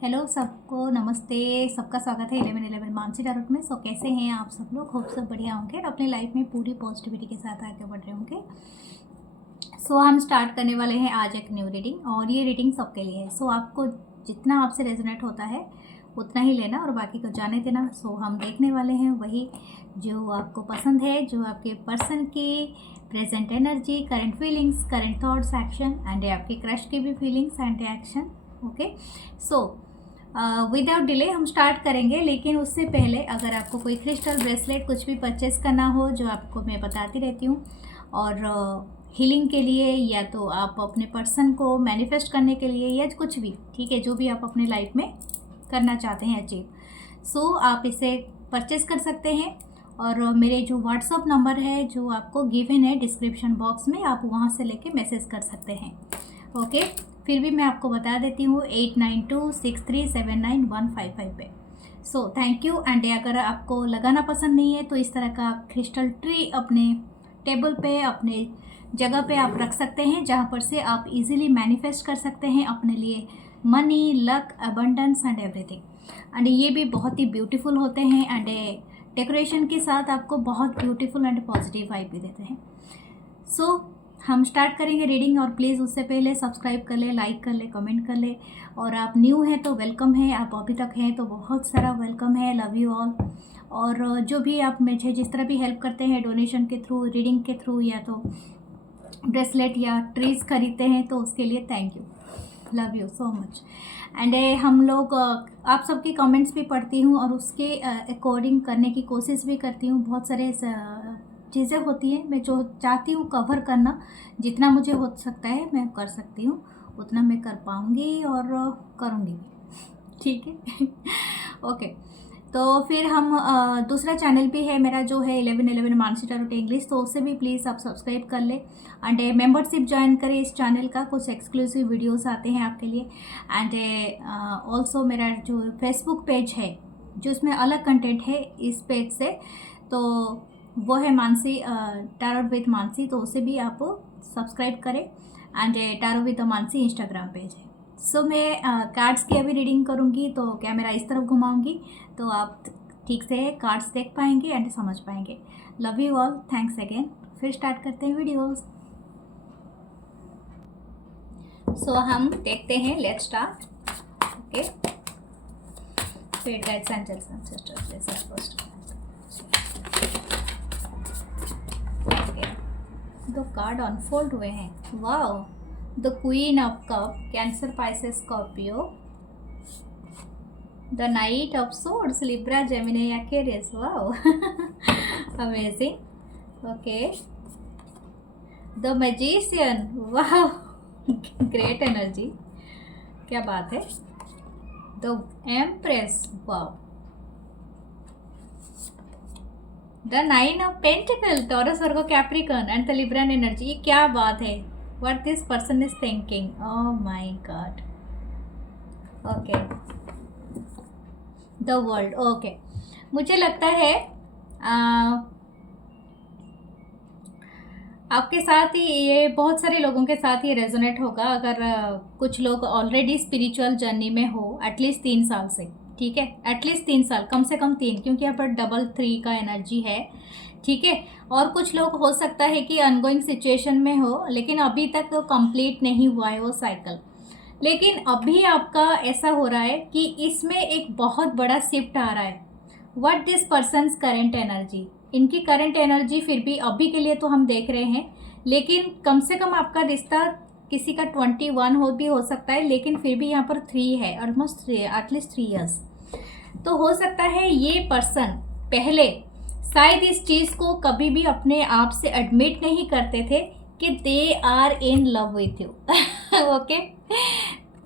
Hello सबको नमस्ते। सबका स्वागत है 11 मानसी टारट में। कैसे हैं आप सब लोग? होप सब बढ़िया होंगे और अपनी लाइफ में पूरी पॉजिटिविटी के साथ आगे बढ़ रहे होंगे। हम स्टार्ट करने वाले हैं आज एक न्यू रीडिंग, और ये रीडिंग सबके लिए है। आपको जितना आपसे रेजोनेट होता है उतना ही लेना और बाकी को जाने देना। हम देखने वाले हैं वही जो आपको पसंद है, जो आपके पर्सन की present energy, current feelings, current thoughts, action and आपके क्रश की भी feelings and action. Okay, without delay हम स्टार्ट करेंगे। लेकिन उससे पहले अगर आपको कोई क्रिस्टल ब्रेसलेट कुछ भी परचेस करना हो, जो आपको मैं बताती रहती हूँ, और हीलिंग के लिए या तो आप अपने पर्सन को मैनिफेस्ट करने के लिए या कुछ भी, ठीक है, जो भी आप अपने लाइफ में करना चाहते हैं अचीव, आप इसे परचेस कर सकते हैं। और मेरे जो व्हाट्सअप नंबर है जो आपको गिवन है डिस्क्रिप्शन बॉक्स में, आप वहाँ से लेके मैसेज कर सकते हैं। ओके, फिर भी मैं आपको बता देती हूँ 8926379155 पे। Thank you. एंड अगर आपको लगाना पसंद नहीं है तो इस तरह का क्रिस्टल ट्री अपने टेबल पे, अपने जगह पे आप रख सकते हैं, जहाँ पर से आप इजीली मैनिफेस्ट कर सकते हैं अपने लिए money, luck, abundance and everything. And ये भी बहुत ही ब्यूटीफुल होते हैं एंड डेकोरेशन के साथ आपको बहुत ब्यूटीफुल एंड पॉजिटिव वाइब भी देते हैं। हम स्टार्ट करेंगे रीडिंग, और प्लीज़ उससे पहले सब्सक्राइब कर ले, लाइक कर ले, कमेंट कर ले। और आप न्यू हैं तो वेलकम है, आप अभी तक हैं तो बहुत सारा वेलकम है। Love you all. और जो भी आप मुझे जिस तरह भी हेल्प करते हैं, डोनेशन के थ्रू, रीडिंग के थ्रू, या तो ब्रेसलेट या ट्रीज खरीदते हैं, तो उसके लिए thank you. Love you so much. And हम लोग आप सबकी कमेंट्स भी पढ़ती हूँ और उसके अकॉर्डिंग करने की कोशिश भी करती हूँ। बहुत सारे चीज़ें होती हैं, मैं जो चाहती हूँ कवर करना, जितना मुझे हो सकता है मैं कर सकती हूँ, उतना मैं कर पाऊँगी और करूँगी भी, ठीक है। ओके, तो फिर हम दूसरा चैनल भी है मेरा जो है 11 मानसी टारट इंग्लिश, तो उससे भी प्लीज़ आप सब्सक्राइब कर ले एंड मेंबरशिप ज्वाइन करें इस चैनल का। कुछ एक्सक्लूसिव वीडियोस आते हैं आपके लिए। एंड ऑल्सो मेरा जो फेसबुक पेज है, जो इसमें अलग कंटेंट है इस पेज से, तो वो है मानसी टारट विद मानसी, तो उसे भी आप सब्सक्राइब करें। And tarot with Mansi Instagram page है। मैं कार्ड्स की अभी रीडिंग करूँगी, तो कैमरा इस तरफ घुमाऊँगी तो आप ठीक से कार्ड्स देख पाएंगे एंड समझ पाएंगे। Love you all, thanks again. फिर स्टार्ट करते हैं वीडियोस। हम देखते हैं, let's start. Okay, spirit guides angels and sisters, this is first. दो कार्ड अनफोल्ड हुए हैं। Wow, the queen of cup, Cancer, Pisces, Scorpio, the knight of swords, Libra, Gemini, Aquarius. Wow, amazing. Okay, the magician. Wow, great energy, क्या बात है। The empress. Wow, the nine of pentacle, Taurus, Virgo, Capricorn and the Libran energy. ये क्या बात है, what this person is thinking. Oh my god. Okay, the world. Okay, मुझे लगता है आपके साथ ही ये, बहुत सारे लोगों के साथ ये रेजोनेट होगा। अगर कुछ लोग ऑलरेडी स्पिरिचुअल जर्नी में हो एटलीस्ट 3 साल से, ठीक है, एटलीस्ट 3 साल, कम से कम 3, क्योंकि यहाँ पर डबल 3 का एनर्जी है, ठीक है। और कुछ लोग हो सकता है कि अनगोइंग सिचुएशन में हो, लेकिन अभी तक कंप्लीट नहीं हुआ है वो साइकिल। लेकिन अभी आपका ऐसा हो रहा है कि इसमें एक बहुत बड़ा शिफ्ट आ रहा है। What this persons current energy, इनकी करंट एनर्जी फिर भी अभी के लिए तो हम देख रहे हैं, लेकिन कम से कम आपका रिश्ता किसी का 21 हो भी हो सकता है, लेकिन फिर भी यहाँ पर 3 है, ऑलमोस्ट एटलीस्ट 3 ईयर्स। तो हो सकता है ये पर्सन पहले शायद इस चीज़ को कभी भी अपने आप से एडमिट नहीं करते थे कि they are in love with you. Okay,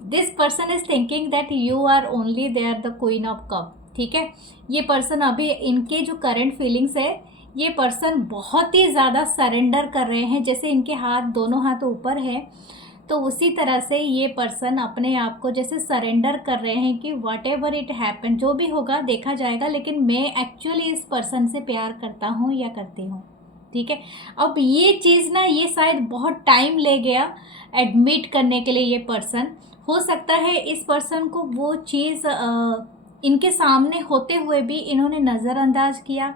this person is thinking that you are only there the queen of cup, ठीक है। ये पर्सन अभी, इनके जो करंट फीलिंग्स है, ये पर्सन बहुत ही ज़्यादा सरेंडर कर रहे हैं, जैसे इनके हाथ, दोनों हाथ ऊपर है, तो उसी तरह से ये पर्सन अपने आप को जैसे सरेंडर कर रहे हैं कि वट एवर इट हैपन, जो भी होगा देखा जाएगा, लेकिन मैं एक्चुअली इस पर्सन से प्यार करता हूँ या करती हूँ, ठीक है। अब ये चीज़ ना, ये शायद बहुत टाइम ले गया एडमिट करने के लिए ये पर्सन। हो सकता है इस पर्सन को वो चीज़ इनके सामने होते हुए भी इन्होंने नज़रअंदाज किया,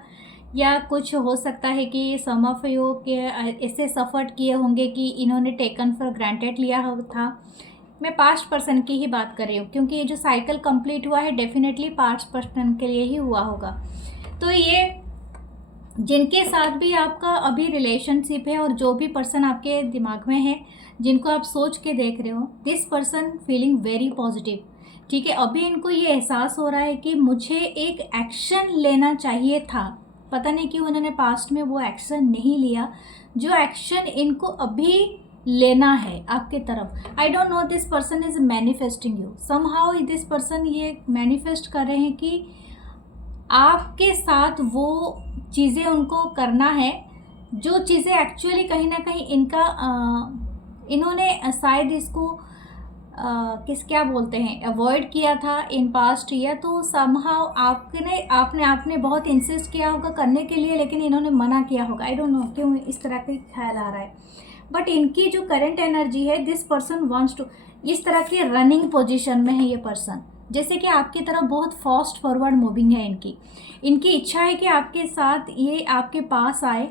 या कुछ हो सकता है कि सम ऑफ यू के ऐसे सफ़र किए होंगे कि इन्होंने टेकन फॉर ग्रांटेड लिया था। मैं पास्ट पर्सन की ही बात कर रही हूँ, क्योंकि ये जो साइकिल कंप्लीट हुआ है डेफिनेटली पास्ट पर्सन के लिए ही हुआ होगा। तो ये जिनके साथ भी आपका अभी रिलेशनशिप है और जो भी पर्सन आपके दिमाग में है, जिनको आप सोच के देख रहे हो, this person feeling very positive. ठीक है, अभी इनको ये एहसास हो रहा है कि मुझे एक एक्शन लेना चाहिए था, पता नहीं क्यों इन्होंने पास्ट में वो एक्शन नहीं लिया, जो एक्शन इनको अभी लेना है आपके तरफ। I don't know, this person is manifesting you somehow. This person ये मैनिफेस्ट कर रहे हैं कि आपके साथ वो चीज़ें उनको करना है, जो चीज़ें एक्चुअली कहीं ना कहीं इनका इन्होंने शायद इसको क्या बोलते हैं, अवॉइड किया था इन पास्ट ईयर। तो समहाउ आपने बहुत इंसिस्ट किया होगा करने के लिए, लेकिन इन्होंने मना किया होगा। आई डोंट नो क्यों इस तरह का ख्याल आ रहा है, बट इनकी जो करंट एनर्जी है, दिस पर्सन वांट्स टू, इस तरह के रनिंग पोजीशन में है ये पर्सन, जैसे कि आपकी तरफ बहुत फास्ट फॉरवर्ड मूविंग है इनकी इच्छा है कि आपके साथ ये आपके पास आए,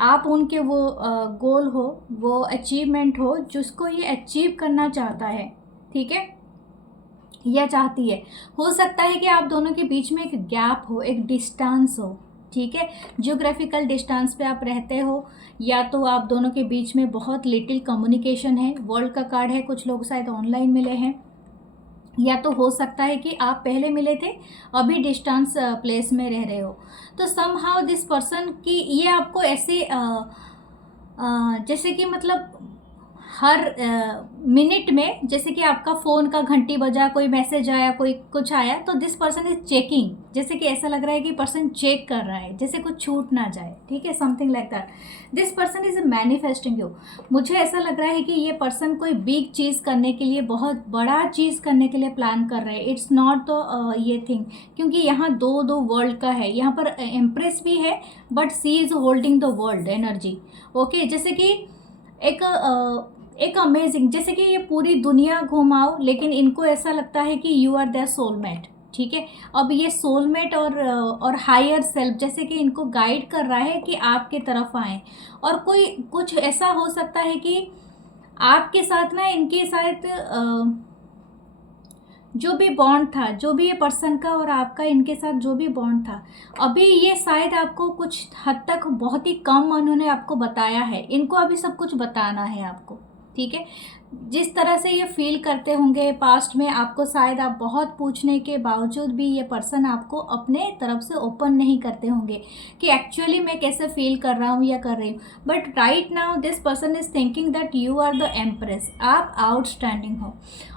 आप उनके वो गोल हो, वो अचीवमेंट हो जिसको ये अचीव करना चाहता है। ठीक है, या चाहती है। हो सकता है कि आप दोनों के बीच में एक गैप हो, एक डिस्टेंस हो। ठीक है, जियोग्राफिकल डिस्टेंस पे आप रहते हो, या तो आप दोनों के बीच में बहुत लिटिल कम्युनिकेशन है। वर्ल्ड का कार्ड है, कुछ लोग शायद ऑनलाइन मिले हैं, या तो हो सकता है कि आप पहले मिले थे, अभी डिस्टेंस प्लेस में रह रहे हो। तो समहाउ दिस पर्सन की ये आपको ऐसे जैसे कि मतलब हर मिनट में, जैसे कि आपका फ़ोन का घंटी बजा, कोई मैसेज आया, कोई कुछ आया, तो दिस पर्सन इज चेकिंग, जैसे कि ऐसा लग रहा है कि पर्सन चेक कर रहा है, जैसे कुछ छूट ना जाए। ठीक है, something like that. This person is manifesting you. मुझे ऐसा लग रहा है कि ये पर्सन कोई बिग चीज़ करने के लिए, बहुत बड़ा चीज़ करने के लिए प्लान कर रहे हैं। इट्स नॉट द ये थिंग, क्योंकि यहाँ दो वर्ल्ड का है, यहाँ पर एम्प्रेस भी है, but she is holding the world energy. Okay, जैसे कि एक अमेजिंग, जैसे कि ये पूरी दुनिया घुमाओ, लेकिन इनको ऐसा लगता है कि यू आर देयर सोलमेट। ठीक है, अब ये सोलमेट और हायर सेल्फ जैसे कि इनको गाइड कर रहा है कि आपके तरफ आए, और कोई कुछ ऐसा हो सकता है कि आपके साथ ना इनके शायद जो भी बॉन्ड था, जो भी ये पर्सन का और आपका इनके साथ जो भी बॉन्ड था, अभी ये शायद आपको कुछ हद तक बहुत ही कम उन्होंने आपको बताया है, इनको अभी सब कुछ बताना है आपको। ठीक है, जिस तरह से ये फील करते होंगे पास्ट में आपको, शायद आप बहुत पूछने के बावजूद भी ये पर्सन आपको अपने तरफ से ओपन नहीं करते होंगे कि एक्चुअली मैं कैसे फील कर रहा हूँ या कर रही हूँ। But right now this person is thinking that you are the empress, आप आउटस्टैंडिंग हो,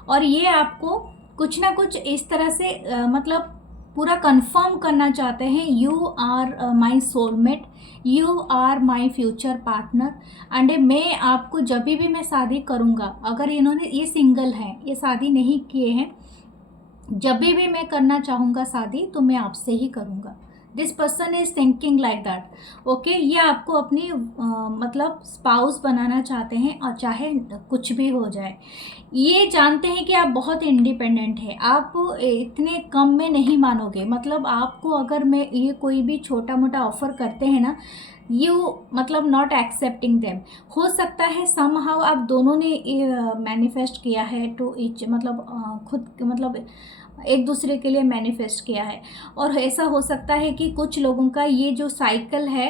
और ये आपको कुछ ना कुछ इस तरह से मतलब पूरा कंफर्म करना चाहते हैं, you are my soulmate, you are my future partner, and मैं आपको जब भी मैं शादी करूँगा, अगर इन्होंने, ये सिंगल हैं, ये शादी नहीं किए हैं, जब भी मैं करना चाहूँगा शादी तो मैं आपसे ही करूँगा। This person is thinking like that. Okay, ये आपको अपनी मतलब स्पाउस बनाना चाहते हैं, और चाहे कुछ भी हो जाए, ये जानते हैं कि आप बहुत इंडिपेंडेंट है, आप इतने कम में नहीं मानोगे। मतलब आपको अगर मैं ये कोई भी छोटा मोटा ऑफर करते हैं ना, यू मतलब नॉट एक्सेप्टिंग देम। हो सकता है समहाउ आप दोनों ने मैनिफेस्ट किया है टू ईच, मतलब खुद मतलब एक दूसरे के लिए मैनिफेस्ट किया है, और ऐसा हो सकता है कि कुछ लोगों का ये जो साइकिल है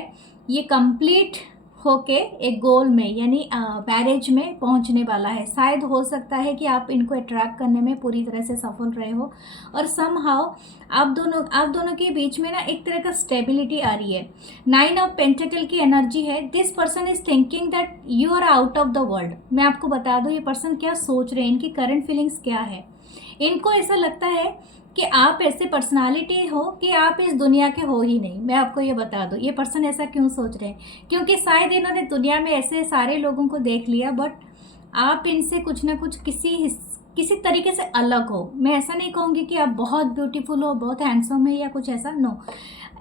ये कंप्लीट होके एक गोल में, यानी मैरिज में पहुंचने वाला है। शायद हो सकता है कि आप इनको अट्रैक्ट करने में पूरी तरह से सफल रहे हो, और समहाउ आप दोनों के बीच में ना एक तरह का स्टेबिलिटी आ रही है। 9 ऑफ पेंटिकल की एनर्जी है। This person is thinking that you are out of the world. मैं आपको बता दूं ये पर्सन क्या सोच रहे हैं, इनकी करंट फीलिंग्स क्या है। इनको ऐसा लगता है कि आप ऐसे पर्सनालिटी हो कि आप इस दुनिया के हो ही नहीं। मैं आपको ये बता दूं ये पर्सन ऐसा क्यों सोच रहे हैं, क्योंकि शायद इन्होंने दुनिया में ऐसे सारे लोगों को देख लिया, बट आप इनसे कुछ ना कुछ किसी तरीके से अलग हो। मैं ऐसा नहीं कहूँगी कि आप बहुत ब्यूटीफुल हो, बहुत हैंडसम है या कुछ ऐसा, नो।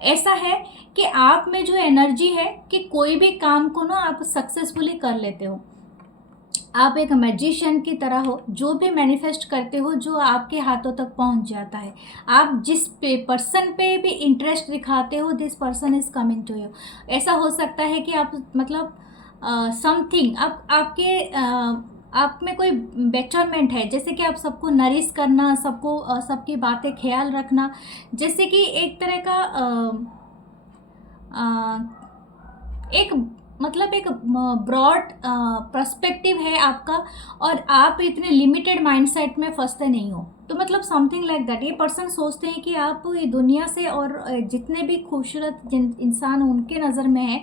ऐसा है कि आप में जो एनर्जी है कि कोई भी काम को ना आप सक्सेसफुली कर लेते हो। आप एक मैजिशियन की तरह हो, जो भी मैनिफेस्ट करते हो जो आपके हाथों तक पहुंच जाता है। आप जिस पर्सन पे भी इंटरेस्ट दिखाते हो, this person is coming to you. ऐसा हो सकता है कि आप मतलब समथिंग आप में कोई बेटरमेंट है, जैसे कि आप सबको नरिश करना, सबको सबकी बातें ख्याल रखना, जैसे कि एक तरह का एक मतलब एक ब्रॉड पर्सपेक्टिव है आपका, और आप इतने लिमिटेड माइंडसेट में फंसते नहीं हो। तो मतलब समथिंग लाइक दैट। ये पर्सन सोचते हैं कि आप ये दुनिया से और जितने भी खूबसूरत जिन इंसान उनके नज़र में है,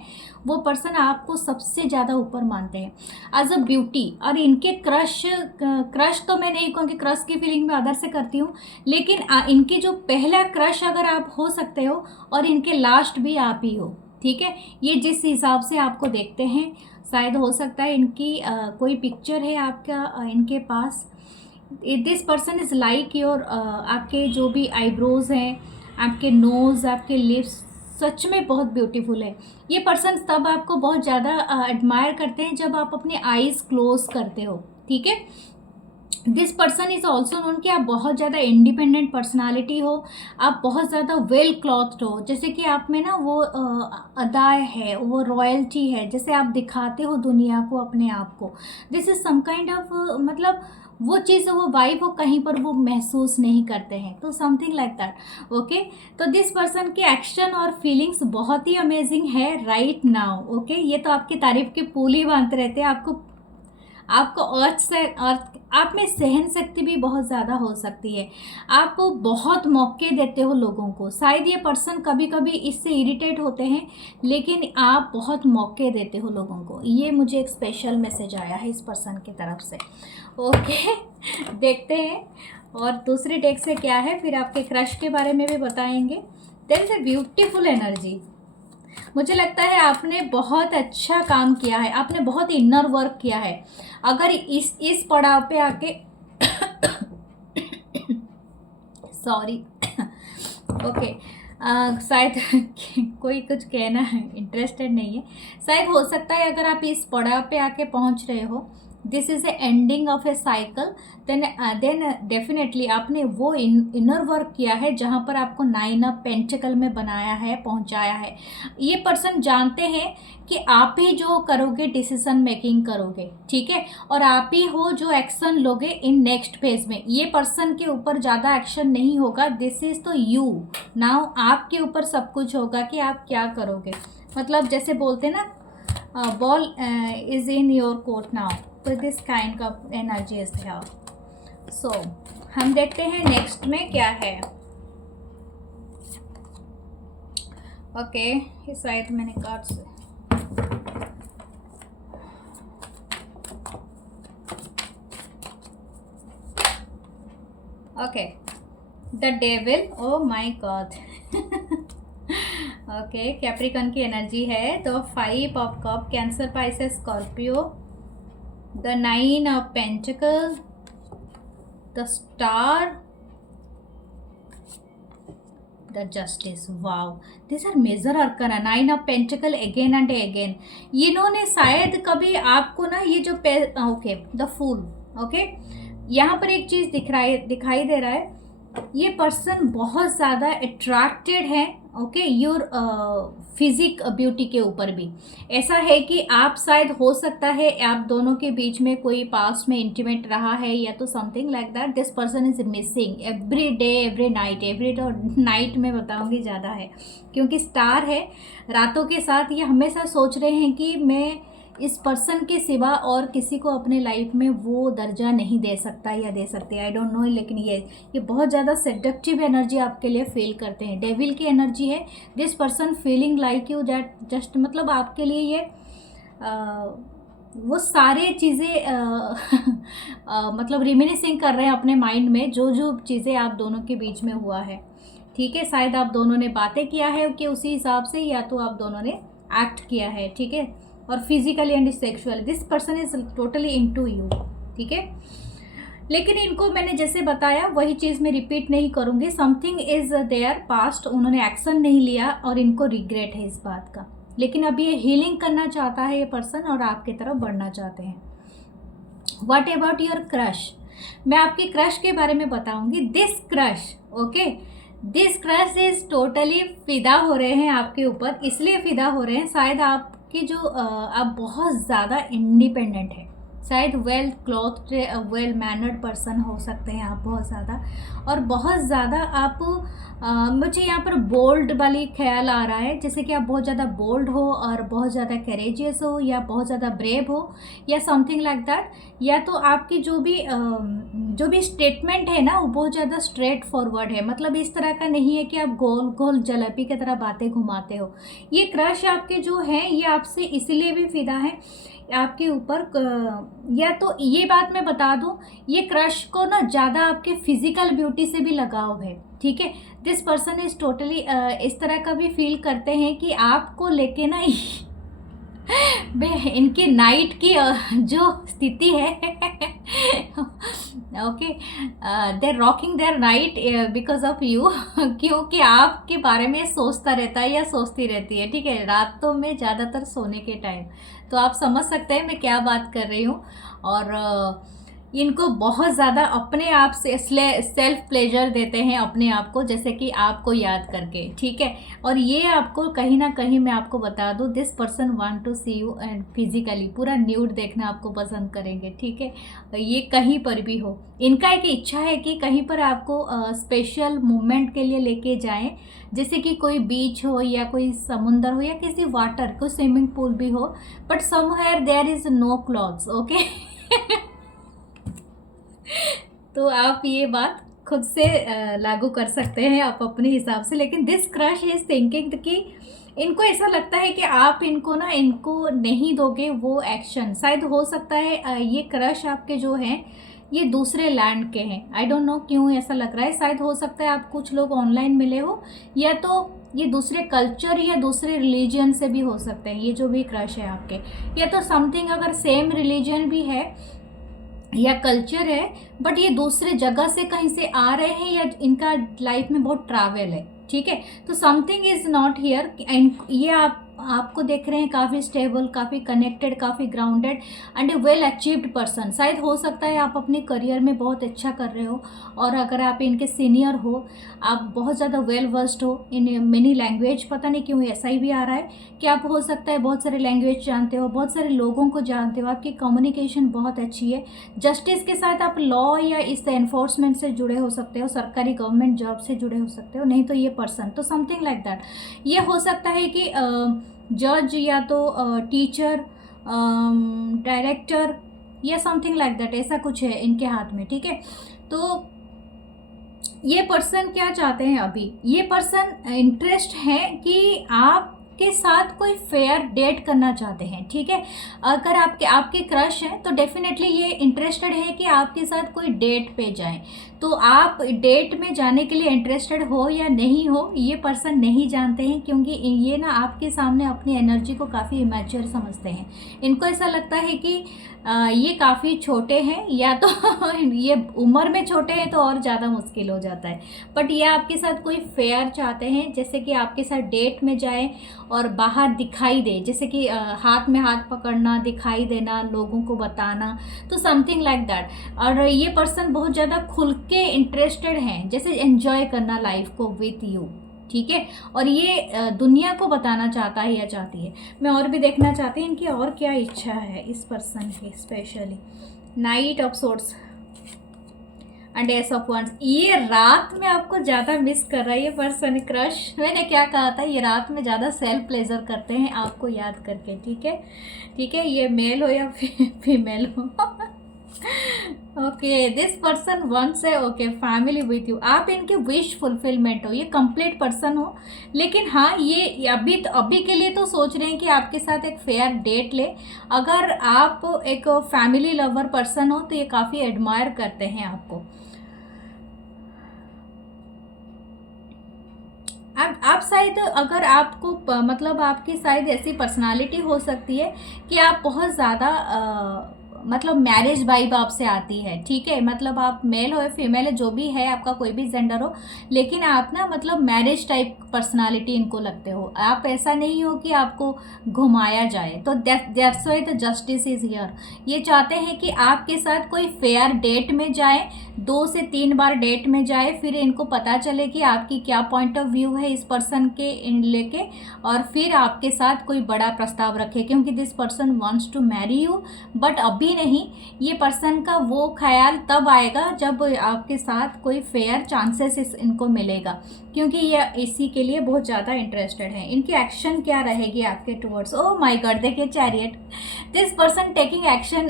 वो पर्सन आपको सबसे ज़्यादा ऊपर मानते हैं एज अ ब्यूटी। और इनके क्रश तो मैं नहीं कहूँगी, क्रश की फीलिंग मैं अदर से करती हूँ, लेकिन इनके जो पहला क्रश अगर आप हो सकते हो, और इनके लास्ट भी आप ही हो, ठीक है। ये जिस हिसाब से आपको देखते हैं, शायद हो सकता है इनकी कोई पिक्चर है आपका इनके पास। This person is like your, आपके जो भी आईब्रोज़ हैं, आपके नोज़, आपके लिप्स सच में बहुत ब्यूटीफुल है। ये पर्सन तब आपको बहुत ज़्यादा एडमायर करते हैं जब आप अपने आईज़ क्लोज करते हो, ठीक है। This person is also known कि आप बहुत ज़्यादा इंडिपेंडेंट पर्सनालिटी हो, आप बहुत ज़्यादा वेल क्लॉथ्ड हो, जैसे कि आप में ना वो अदाएँ है, वो रॉयल्टी है, जैसे आप दिखाते हो दुनिया को, अपने आप को। This is some kind of मतलब वो चीज़, वो वाइब वो कहीं पर वो महसूस नहीं करते हैं, तो समथिंग लाइक दैट, ओके। तो दिस पर्सन के एक्शन और फीलिंग्स बहुत ही अमेजिंग है राइट नाउ, ओके। ये तो आपकी तारीफ़ की पूली बांधते रहते हैं। आपको अर्थ आप में सहन शक्ति भी बहुत ज़्यादा हो सकती है। आप बहुत मौके देते हो लोगों को। शायद ये पर्सन कभी कभी इससे इरिटेट होते हैं, लेकिन आप बहुत मौके देते हो लोगों को। ये मुझे एक स्पेशल मैसेज आया है इस पर्सन की तरफ से, ओके। देखते हैं और दूसरी डेक से क्या है, फिर आपके क्रश के बारे में भी बताएंगे। There is a beautiful energy. मुझे लगता है आपने बहुत अच्छा काम किया है, आपने बहुत इनर वर्क किया है। अगर इस पड़ाव पे आके सॉरी, ओके, शायद कोई कुछ कहना है इंटरेस्टेड नहीं है। शायद हो सकता है अगर आप इस पड़ाव पे आके पहुंच रहे हो, this is a ending of a cycle, then definitely आपने वो इनर वर्क किया है जहाँ पर आपको 9 ऑफ पेंटिकल में बनाया है, पहुँचाया है। ये पर्सन जानते हैं कि आप ही जो करोगे डिसीजन मेकिंग करोगे, ठीक है, और आप ही हो जो एक्शन लोगे इन नेक्स्ट फेज में। ये पर्सन के ऊपर ज़्यादा एक्शन नहीं होगा, दिस इज़ तो यू नाउ, आपके ऊपर सब कुछ होगा कि आप क्या करोगे। मतलब जैसे बोलते ना, ball is in your court now, तो this kind of energy is there. So हम देखते हैं नेक्स्ट में क्या है, ओके। इस साइड मैंने cards, okay, the devil, oh my god. Okay, Capricorn की एनर्जी है, तो 5 of cup, Cancer, Pisces, Scorpio, the 9 of pentacle, the star, the justice. Wow, this are major arcana, 9 of pentacle again and again. इन्होंने शायद कभी आपको ना ये जो ओके, द फूल, ओके, यहाँ पर एक चीज़ दिखाई दे रहा है, ये पर्सन बहुत ज़्यादा अट्रैक्टेड है, ओके, योर फिजिक ब्यूटी के ऊपर भी। ऐसा है कि आप शायद हो सकता है आप दोनों के बीच में कोई पास्ट में इंटीमेट रहा है, या तो something like that. This person is missing every day every night, every night में बताऊंगी ज़्यादा है, क्योंकि स्टार है रातों के साथ। ये हमेशा सोच रहे हैं कि मैं इस पर्सन के सिवा और किसी को अपने लाइफ में वो दर्जा नहीं दे सकता या दे सकते, आई डोंट नो, लेकिन ये बहुत ज़्यादा सेडक्टिव एनर्जी आपके लिए फील करते हैं। डेविल की एनर्जी है, this person feeling like you that just, मतलब आपके लिए ये वो सारे चीज़ें मतलब रिमिनिसिंग कर रहे हैं अपने माइंड में, जो जो चीज़ें आप दोनों के बीच में हुआ है, ठीक है। शायद आप दोनों ने बातें किया है कि उसी हिसाब से, या तो आप दोनों ने एक्ट किया है, ठीक है। और physically and sexually this person is totally into you, ठीक है। लेकिन इनको मैंने जैसे बताया वही चीज़ मैं रिपीट नहीं करूँगी। समथिंग इज़ देयर पास्ट, उन्होंने एक्शन नहीं लिया और इनको रिग्रेट है इस बात का, लेकिन अब ये हीलिंग करना चाहता है ये पर्सन और आपकी तरफ बढ़ना चाहते हैं। व्हाट अबाउट योर क्रश, मैं आपके क्रश के बारे में बताऊंगी। This crush, okay, this crush is totally फिदा हो रहे हैं आपके ऊपर, इसलिए फिदा हो रहे हैं शायद आपकी जो आप बहुत ज़्यादा इंडिपेंडेंट है, शायद वेल क्लॉथ्ड वेल मैनर्ड पर्सन हो सकते हैं आप बहुत ज़्यादा, और बहुत ज़्यादा आप मुझे यहाँ पर बोल्ड वाली ख्याल आ रहा है, जैसे कि आप बहुत ज़्यादा बोल्ड हो और बहुत ज़्यादा करेजियस हो या बहुत ज़्यादा ब्रेव हो या समथिंग लाइक दैट, या तो आपकी जो भी स्टेटमेंट है ना वो बहुत ज़्यादा स्ट्रेट फॉरवर्ड है, मतलब इस तरह का नहीं है कि आप गोल गोल जलेबी की तरह बातें घुमाते हो। ये क्रश आपके जो हैं ये आपसे इसीलिए भी फिदा है आपके ऊपर, या तो ये बात मैं बता दूं, ये क्रश को ना ज़्यादा आपके फिजिकल ब्यूटी से भी लगाव है, ठीक है। दिस पर्सन इज टोटली इस तरह का भी फील करते हैं कि आपको लेके ना इनकी नाइट की जो स्थिति है okay, they rocking their night because of you क्योंकि आपके बारे में सोचता रहता है या सोचती रहती है, ठीक है, रातों में ज़्यादातर सोने के टाइम। तो आप समझ सकते हैं मैं क्या बात कर रही हूँ। और इनको बहुत ज़्यादा अपने आप से सेल्फ प्लेजर देते हैं अपने आप को, जैसे कि आपको याद करके, ठीक है। और ये आपको कहीं ना कहीं मैं आपको बता दूँ, this person want to see you and physically, पूरा न्यूड देखना आपको पसंद करेंगे, ठीक है। ये कहीं पर भी हो, इनका एक इच्छा है कि कहीं पर आपको स्पेशल मूवमेंट के लिए लेके जाएं, जैसे कि कोई बीच हो या कोई समुंदर हो या किसी वाटर, कोई स्विमिंग पूल भी हो, but somewhere there is no clothes, okay तो आप ये बात खुद से लागू कर सकते हैं आप अपने हिसाब से। लेकिन दिस क्रश इज थिंकिंग कि इनको ऐसा लगता है कि आप इनको नहीं दोगे वो एक्शन, शायद हो सकता है ये क्रश आपके जो हैं ये दूसरे लैंड के हैं, आई डोंट नो क्यों ऐसा लग रहा है। शायद हो सकता है आप कुछ लोग ऑनलाइन मिले हो, या तो ये दूसरे कल्चर या दूसरे रिलीजन से भी हो सकते हैं, ये जो भी क्रश है आपके, या तो समथिंग अगर सेम रिलीजन भी है या कल्चर है, बट ये दूसरे जगह से कहीं से आ रहे हैं या इनका लाइफ में बहुत ट्रैवल है, ठीक है। तो something is not here, and ये आपको देख रहे हैं काफ़ी स्टेबल, काफ़ी कनेक्टेड, काफ़ी grounded and A well achieved person. शायद हो सकता है आप अपने करियर में बहुत अच्छा कर रहे हो, और अगर आप इनके सीनियर हो, आप बहुत ज़्यादा वेल वर्स्ड हो इन मेनी लैंग्वेज, पता नहीं क्यों ऐसा ही भी आ रहा है कि आप हो सकता है बहुत सारे लैंग्वेज जानते हो, बहुत सारे लोगों को जानते हो, आपकी कम्युनिकेशन बहुत अच्छी है। जस्टिस के साथ आप लॉ या इस एनफोर्समेंट से जुड़े हो सकते हो, सरकारी गवर्नमेंट जॉब से जुड़े हो सकते हो, नहीं तो ये पर्सन तो समथिंग लाइक दैट। ये हो सकता है कि जज या तो टीचर, डायरेक्टर या समथिंग लाइक दैट, ऐसा कुछ है इनके हाथ में, ठीक है। तो ये पर्सन क्या चाहते हैं अभी, ये पर्सन इंटरेस्ट है कि आपके साथ कोई फेयर डेट करना चाहते हैं, ठीक है। अगर आपके क्रश हैं तो डेफिनेटली ये इंटरेस्टेड है कि आपके साथ कोई डेट पे जाएं। तो आप डेट में जाने के लिए इंटरेस्टेड हो या नहीं हो ये पर्सन नहीं जानते हैं, क्योंकि ये ना आपके सामने अपनी एनर्जी को काफ़ी इमेच्योर समझते हैं। इनको ऐसा लगता है कि ये काफ़ी छोटे हैं, या तो ये उम्र में छोटे हैं तो और ज़्यादा मुश्किल हो जाता है, बट ये आपके साथ कोई फेयर चाहते हैं, जैसे कि आपके साथ डेट में जाए और बाहर दिखाई दे, जैसे कि हाथ में हाथ पकड़ना, दिखाई देना, लोगों को बताना, तो समथिंग लाइक दैट। और ये पर्सन बहुत ज़्यादा खुल के इंटरेस्टेड हैं, जैसे एंजॉय करना लाइफ को विथ यू, ठीक है। और ये दुनिया को बताना चाहता है या चाहती है। मैं और भी देखना चाहती हूँ इनकी और क्या इच्छा है इस पर्सन की, specially knight of swords and ace of wands. ये रात में आपको ज़्यादा मिस कर रहा है ये पर्सन, क्रश। मैंने क्या कहा था, ये रात में ज़्यादा सेल्फ प्लेजर करते हैं आपको याद करके, ठीक है, ठीक है। ये मेल हो या फीमेल हो ओके, दिस पर्सन वंस है ओके फैमिली विथ यू, आप इनके विश फुलफिलमेंट हो, ये कंप्लीट पर्सन हो। लेकिन हाँ, ये अभी के लिए तो सोच रहे हैं कि आपके साथ एक फेयर डेट ले। अगर आप एक फैमिली लवर पर्सन हो तो ये काफ़ी एडमायर करते हैं आपको। आप शायद, अगर आपको मतलब आपकी शायद ऐसी पर्सनालिटी हो सकती है कि आप बहुत ज़्यादा मतलब मैरिज वाइब आपसे आती है, ठीक है। मतलब आप मेल हो या फीमेल है, जो भी है आपका कोई भी जेंडर हो, लेकिन आप ना मतलब मैरिज टाइप पर्सनालिटी इनको लगते हो। आप ऐसा नहीं हो कि आपको घुमाया जाए। तो that's why the justice is here. ये चाहते हैं कि आपके साथ कोई फेयर डेट में जाए, 2 से 3 बार डेट में जाए, फिर इनको पता चले कि आपकी क्या पॉइंट ऑफ व्यू है इस पर्सन के लेके, और फिर आपके साथ कोई बड़ा प्रस्ताव रखे, क्योंकि this person wants to marry you. But अभी नहीं, ये पर्सन का वो ख्याल तब आएगा जब आपके साथ कोई फेयर चांसेस इनको मिलेगा, क्योंकि ये इसी के लिए बहुत ज़्यादा इंटरेस्टेड है। इनकी एक्शन क्या रहेगी आपके टूवर्ड्स? ओह माय गॉड, देखिए chariot, this person taking action,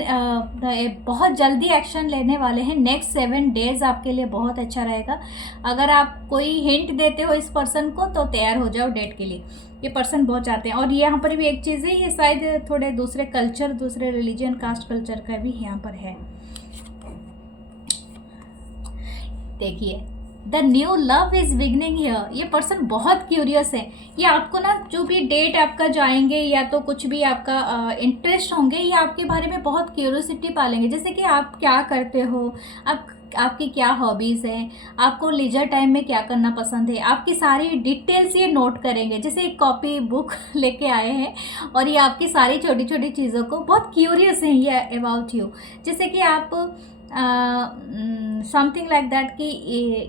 बहुत जल्दी एक्शन लेने वाले हैं। नेक्स्ट 7 डेज आपके लिए बहुत अच्छा रहेगा। अगर आप कोई हिंट देते हो इस पर्सन को तो तैयार हो जाओ डेट के लिए। ये पर्सन बहुत चाहते हैं। और यहाँ पर भी एक चीज़ है, ये शायद थोड़े दूसरे कल्चर, दूसरे रिलीजन, कास्ट कल्चर का भी यहाँ पर है। देखिए, the new love is beginning here. ये पर्सन बहुत क्यूरियस है। ये आपको ना जो भी डेट आपका जाएंगे या तो कुछ भी आपका इंटरेस्ट होंगे, ये आपके बारे में बहुत क्यूरियोसिटी पालेंगे। जैसे कि आप क्या करते हो, आपकी क्या हॉबीज़ हैं, आपको लीजर टाइम में क्या करना पसंद है, आपकी सारी डिटेल्स ये नोट करेंगे। जैसे एक कॉपी बुक लेके आए हैं और ये आपकी सारी छोटी छोटी चीज़ों को बहुत क्यूरियस हैं ये अबाउट यू। जैसे कि आप समथिंग लाइक दैट कि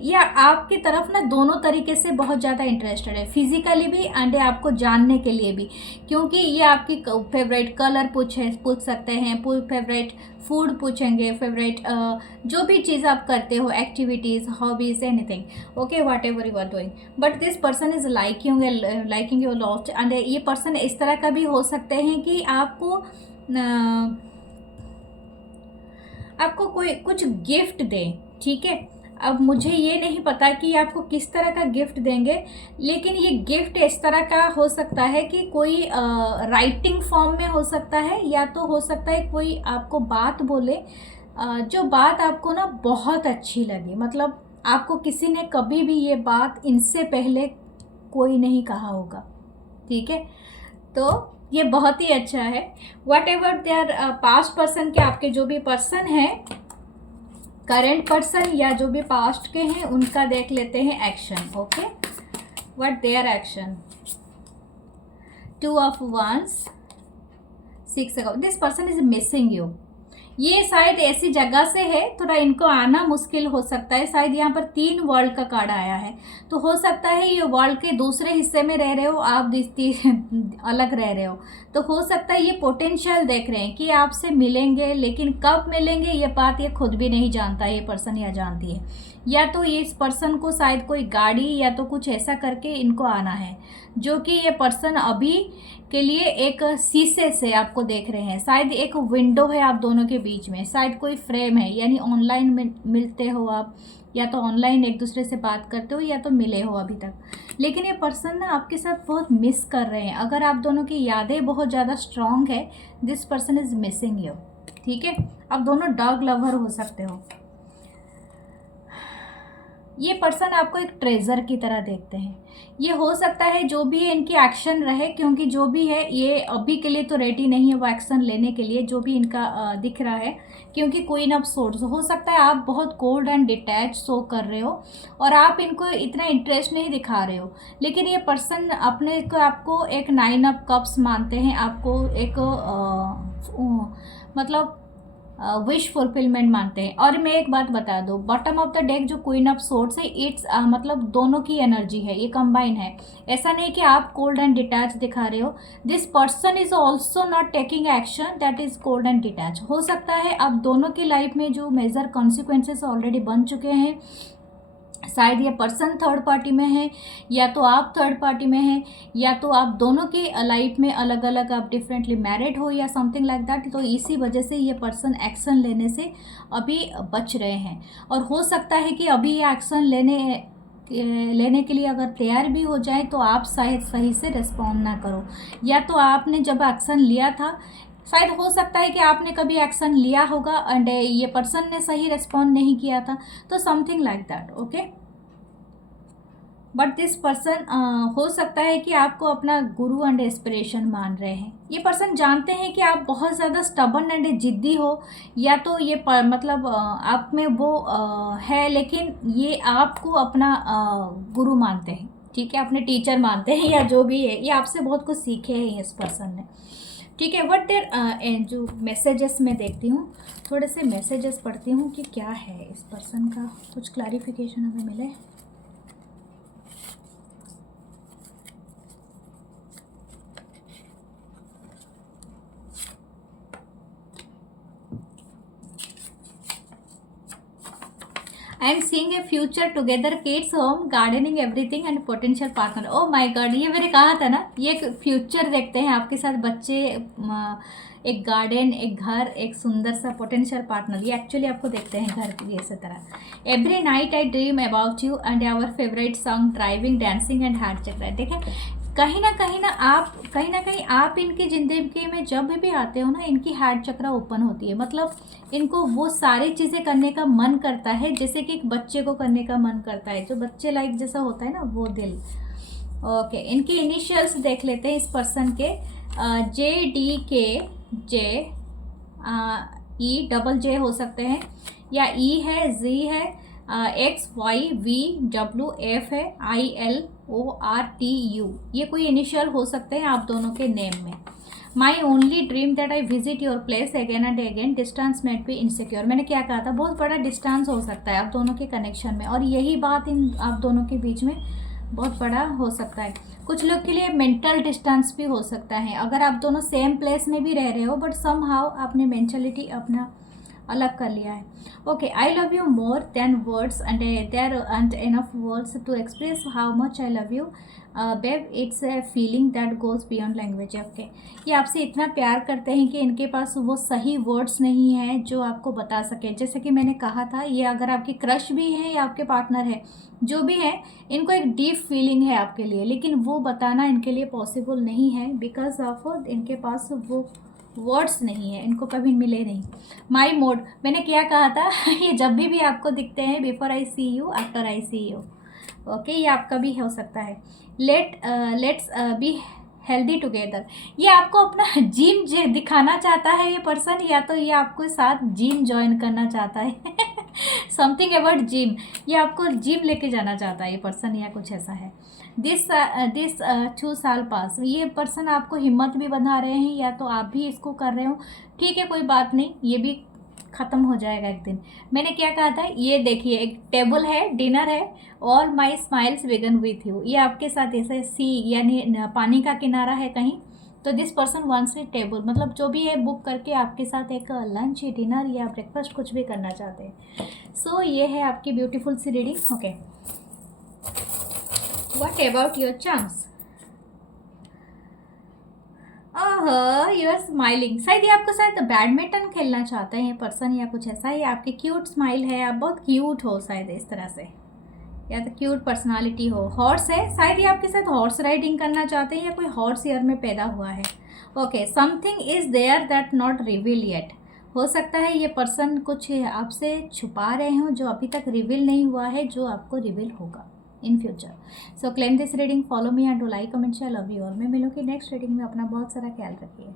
ये आपकी तरफ ना दोनों तरीके से बहुत ज़्यादा इंटरेस्टेड है, फिजिकली भी एंड आपको जानने के लिए भी। क्योंकि ये आपकी फेवरेट कलर पूछ सकते हैं, फेवरेट फूड पूछेंगे, फेवरेट जो भी चीज़ आप करते हो, activities, hobbies, anything, okay, what ever you are doing. But this person is liking you lot. And ये पर्सन इस तरह का भी हो सकते हैं कि आपको कोई कुछ गिफ्ट दें, ठीक है। अब मुझे ये नहीं पता कि आपको किस तरह का गिफ्ट देंगे, लेकिन ये गिफ्ट इस तरह का हो सकता है कि कोई राइटिंग फॉर्म में हो सकता है, या तो हो सकता है कोई आपको बात बोले, जो बात आपको ना बहुत अच्छी लगी। मतलब आपको किसी ने कभी भी ये बात इनसे पहले कोई नहीं कहा होगा, ठीक है। तो ये बहुत ही अच्छा है। What ever there past person के, आपके जो भी पर्सन हैं, करंट पर्सन या जो भी पास्ट के हैं, उनका देख लेते हैं action, okay. What their action? 2 of Wands, 6 ago. This person is missing you. ये शायद ऐसी जगह से है, थोड़ा इनको आना मुश्किल हो सकता है। शायद यहाँ पर 3 वर्ल्ड का कार्ड आया है, तो हो सकता है ये वर्ल्ड के दूसरे हिस्से में रह रहे हो, आप अलग रह रहे हो। तो हो सकता है ये पोटेंशियल देख रहे हैं कि आपसे मिलेंगे, लेकिन कब मिलेंगे ये बात ये खुद भी नहीं जानता, ये पर्सन या जानती है। या तो ये इस पर्सन को शायद कोई गाड़ी या तो कुछ ऐसा करके इनको आना है, जो कि ये पर्सन अभी के लिए एक शीशे से आपको देख रहे हैं। शायद एक विंडो है आप दोनों के बीच में, शायद कोई फ्रेम है, यानी ऑनलाइन मिलते हो आप, या तो ऑनलाइन एक दूसरे से बात करते हो, या तो मिले हो अभी तक। लेकिन ये पर्सन ना आपके साथ बहुत मिस कर रहे हैं। अगर आप दोनों की यादें बहुत ज़्यादा स्ट्रॉन्ग है, this person is missing you, ठीक है। आप दोनों डॉग लवर हो सकते हो। ये पर्सन आपको एक ट्रेजर की तरह देखते हैं। ये हो सकता है जो भी इनकी एक्शन रहे, क्योंकि जो भी है ये अभी के लिए तो रेडी नहीं है वो एक्शन लेने के लिए, जो भी इनका दिख रहा है। क्योंकि क्वीन ऑफ सोर्ड्स, हो सकता है आप बहुत कोल्ड एंड डिटैच शो कर रहे हो और आप इनको इतना इंटरेस्ट नहीं दिखा रहे हो, लेकिन ये पर्सन अपने को आपको एक 9 ऑफ कप्स मानते हैं, आपको एक मतलब विश फुलफिलमेंट मानते हैं। और मैं एक बात बता दूँ, बॉटम ऑफ द डेक जो क्वीन ऑफ सोर्ड्स है, इट्स मतलब दोनों की एनर्जी है, ये कंबाइन है। ऐसा नहीं कि आप कोल्ड एंड डिटैच दिखा रहे हो। This person is also not taking action, that is cold and detach. हो सकता है अब दोनों की लाइफ में जो मेजर कॉन्सिक्वेंसेस ऑलरेडी बन चुके हैं, शायद ये पर्सन थर्ड पार्टी में है, या तो आप थर्ड पार्टी में हैं, या तो आप दोनों की लाइफ में अलग अलग आप डिफरेंटली मैरिड हो, या समथिंग लाइक दैट। तो इसी वजह से ये पर्सन एक्शन लेने से अभी बच रहे हैं। और हो सकता है कि अभी ये एक्शन लेने के लिए अगर तैयार भी हो जाए तो आप शायद सही से रिस्पॉन्ड ना करो, या तो आपने जब एक्शन लिया था, शायद हो सकता है कि आपने कभी एक्शन लिया होगा एंड ये पर्सन ने सही रिस्पॉन्ड नहीं किया था। तो something like that, okay. But this person हो सकता है कि आपको अपना गुरु एंड इंस्पिरेशन मान रहे हैं। ये पर्सन जानते हैं कि आप बहुत ज़्यादा स्टबर्न एंड जिद्दी हो, या तो ये मतलब आप में वो है, लेकिन ये आपको अपना गुरु मानते हैं, ठीक है, अपने टीचर मानते हैं या जो भी है, ये आपसे बहुत कुछ सीखे हैं इस पर्सन ने, ठीक है। बट देर जो मैसेजेस मैं देखती हूँ, थोड़े से मैसेजेस पढ़ती हूँ कि क्या है इस पर्सन का, कुछ क्लैरिफिकेशन हमें मिले। I am seeing a future together, kids, home, gardening, everything and potential partner. O my God, ये मैंने कहा था ना, ये एक फ्यूचर देखते हैं आपके साथ बच्चे, एक गार्डन, एक घर, एक सुंदर सा पोटेंशियल पार्टनर, ये एक्चुअली आपको देखते हैं घर की इसी तरह। Every night I dream about you and our favourite song, driving, dancing and heart chakra. ठीक है, कहीं ना कहीं आप इनकी ज़िंदगी में जब भी आते हो ना, इनकी हार्ट चक्र ओपन होती है, मतलब इनको वो सारी चीज़ें करने का मन करता है जैसे कि एक बच्चे को करने का मन करता है, जो बच्चे लाइक जैसा होता है ना, वो दिल। ओके, इनके इनिशियल्स देख लेते हैं इस पर्सन के। JDK, जे, E, हो सकते हैं, या E है, Z है, XYVWF है, ILORTU, ये कोई इनिशियल हो सकते हैं आप दोनों के नेम में। My only dream that I visit your place again and again, distance might be insecure. मैंने क्या कहा था, बहुत बड़ा डिस्टेंस हो सकता है आप दोनों के कनेक्शन में, और यही बात इन आप दोनों के बीच में बहुत बड़ा हो सकता है। कुछ लोग के लिए मेंटल डिस्टेंस भी हो सकता है, अगर आप दोनों सेम प्लेस में भी रह रहे हो, बट सम हाउ आपने मेंटलिटी अपना अलग कर लिया है। Okay, I love you more than words and there and enough words to express how much I love you babe, it's a feeling that goes beyond language. Okay, ये आपसे इतना प्यार करते हैं कि इनके पास वो सही वर्ड्स नहीं है जो आपको बता सके। जैसे कि मैंने कहा था, ये अगर आपकी क्रश भी है या आपके पार्टनर है, जो भी है, इनको एक डीप फीलिंग है आपके लिए, लेकिन वो बताना इनके लिए पॉसिबल नहीं है, बिकॉज ऑफ इनके पास वो वर्ड्स नहीं है, इनको कभी मिले नहीं। माई मोड, मैंने क्या कहा था ये जब भी आपको दिखते हैं, before I see you, after I see you. Okay, ये आपका भी हो सकता है। लेट्स बी हेल्दी टुगेदर, ये आपको अपना जिम दिखाना चाहता है ये पर्सन, या तो ये आपको साथ जिम ज्वाइन करना चाहता है समथिंग अबाउट जिम, ये आपको जिम लेके जाना चाहता है ये पर्सन, या कुछ ऐसा है। दिस 2 साल पास, ये पर्सन आपको हिम्मत भी बना रहे हैं, या तो आप भी इसको कर रहे हो, ठीक है, कोई बात नहीं, ये भी ख़त्म हो जाएगा एक दिन। मैंने क्या कहा था, ये देखिए, एक टेबल है, डिनर है, all my smiles began with you, ये आपके साथ ऐसे सी यानी पानी का किनारा है कहीं, तो this person once a table, मतलब जो भी है बुक करके आपके साथ एक लंच, डिनर या ब्रेकफास्ट कुछ भी करना चाहते हैं। सो ये है आपकी beautiful see reading. Okay, what about your chance? You are smiling, शायद ये आपको शायद बैडमिंटन खेलना चाहते हैं ये पर्सन, या कुछ ऐसा ही। आपकी क्यूट स्माइल है, आप बहुत क्यूट हो शायद इस तरह से, या तो क्यूट पर्सनालिटी हो। हॉर्स है, शायद ये आपके साथ हॉर्स राइडिंग करना चाहते हैं, या कोई हॉर्स ईयर में पैदा हुआ है। Okay, something is there that not reveal yet, हो सकता है ये पर्सन कुछ आपसे छुपा रहे हो जो अभी तक रिवील नहीं हुआ है, जो आपको रिवील होगा in future. So claim this reading, follow me and do like, comment, share, love you. और मैं मिलूँगी नेक्स्ट रीडिंग में। अपना बहुत सारा ख्याल रखिए।